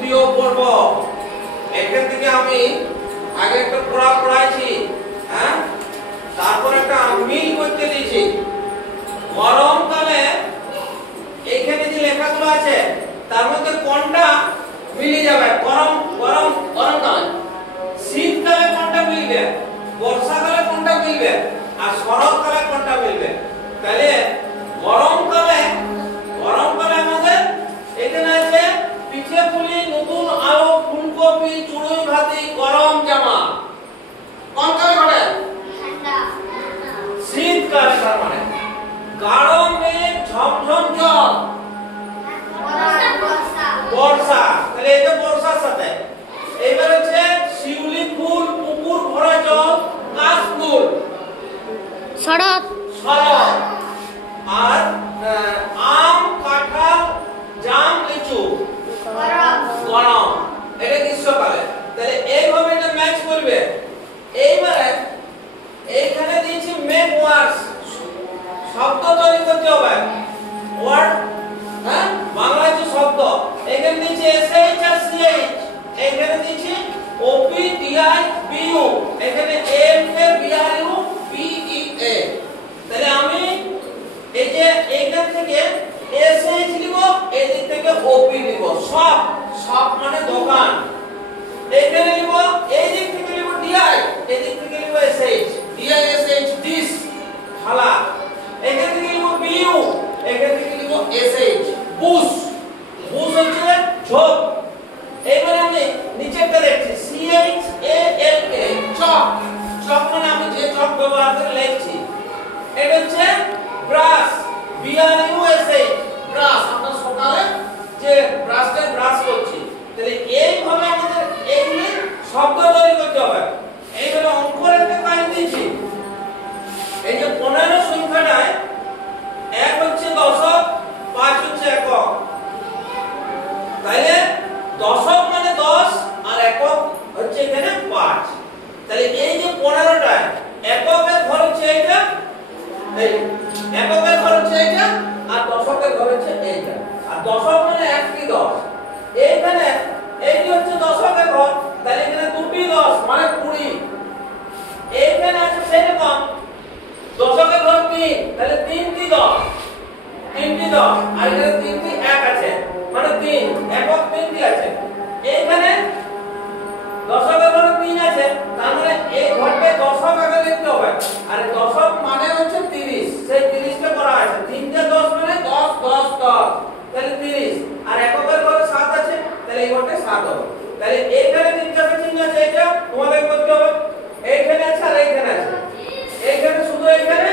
বিয়োগ করব। এখান থেকে আমি আগে একটা পড়াইছি, হ্যাঁ, তারপর একটা মিল করতে দিয়েছি। গরমকালে এখানে যে লেখাগুলো আছে তার মধ্যে কোনটা মিলে যাবে? গরমকালে। শীতকালে কোনটা মিলবে? বর্ষাকালে কোনটা মিলবে? আর শরৎকালে কোনটা মিলবে? তাহলে গরমকালে আমাদের এখানে আছে পিঠে পুলি, নতুন আলু, ফুলকপি, চুড়ুই ভাতি, গরম জামা। কোন কালে ঘটে? শীতকালে। তার মানে গাঢ় মেঘ, ঝমঝম জল, বর্ষা। তাহলে এটা বর্ষার সাথে। এবার হচ্ছে শিউলি ফুল, পুকুর ভরা জল, কাশফুল, শরৎ। আর আম, কাঁঠাল, জাম, লিচু, গরম। এটা গ্রীষ্মকালে। তাহলে এইভাবে এটা ম্যাচ করবে। এইবারে এইখানে দিয়েছি মেক ওয়ার্ডস, শব্দ তৈরি করতে হবে। ওয়ার্ড, হ্যাঁ, বাংলা যে শব্দ। এখানে দিয়েছি এসএইচ আর সিএইচ, এখানে দিয়েছি ওপি ডিআই বিইউ, এখানে এম কে বিআরইউ পিইএ। তাহলে আমি এই যে এইখান থেকে এসএইচ লিখব, এই দিক থেকে ওপি লিখব। সব মানে দোকান। এখানে লিখব, এই দিক থেকে লিখব ডিআই, এই দিক থেকে লিখব এসএইচ, ডিআই এসএইচ, ডিশ, থালা। এখান থেকে লিখব বিইউ, এখান থেকে লিখব এসএইচ, বুশ। বুশ হচ্ছে ঝোপ। এবারে আমি নিচেরটা দেখছি সিএইচ এ এল কে, চক। চক মানে আমি যে চক ব্যবহার করে লিখছি। এটা হচ্ছে ব্রাশ, বিআরইউএসএইচ, ব্রাশ। আমরা সকালে যে ব্রাশটা ব্রাশ করছি। তাহলে এইভাবে আমাদের এইগুলি শব্দ তৈরি করতে হবে। এইভাবে অঙ্কের একটা কাজ দিয়েছি। এই যে 15 সংখ্যাটায় 1 হচ্ছে দশক, 5 হচ্ছে একক। তাহলে দশক মানে 10 আর একক হচ্ছে এখানে 5। তাহলে এই যে 15টায় এককের ঘর হচ্ছে এইটা, এই এককের ঘর হচ্ছে এইটা, আর দশকের ঘর হচ্ছে এইটা। আর দশক মানে 1 কি 10। এইখানে এইটি হচ্ছে দশকের ঘর। তাহলে এখানে 2টি 10 মানে 20। এইখানে আছে সেরকম দশকের ঘর 3, তাহলে 3টি 10, 3টি 10। আর এখানে 3টি 1 আছে মানে 3, একক 3টি আছে। এইখানে দশকের ঘরে 3 আছে, তার মানে এই ঘরটা দশক আগে লিখতে হবে। আর দশক মানে হচ্ছে 30, সেই 30টা করা আছে। 3 তে 10 মানে 10 10 10, তাহলে 30। আর এককের ঘরে 7 আছে, তাহলে এই ঘরটা 7 হবে। তাহলে এইখানে তিনটা চিহ্ন আছে, এটা তোমাদের করতে হবে। এইখানে আছে আর এইখানে আছে, এইখানে শুধু এইখানে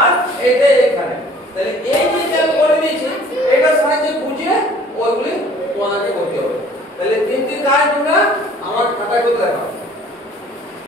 আর এইটা এইখানে। তাহলে এই যে আমি করে দিয়েছি এটা সাহায্যে বুঝিয়ে ওইগুলি তোমাদেরকে করতে হবে। তাহলে 3টি কাজ তোমরা আমার খাতায় করতে দেখো।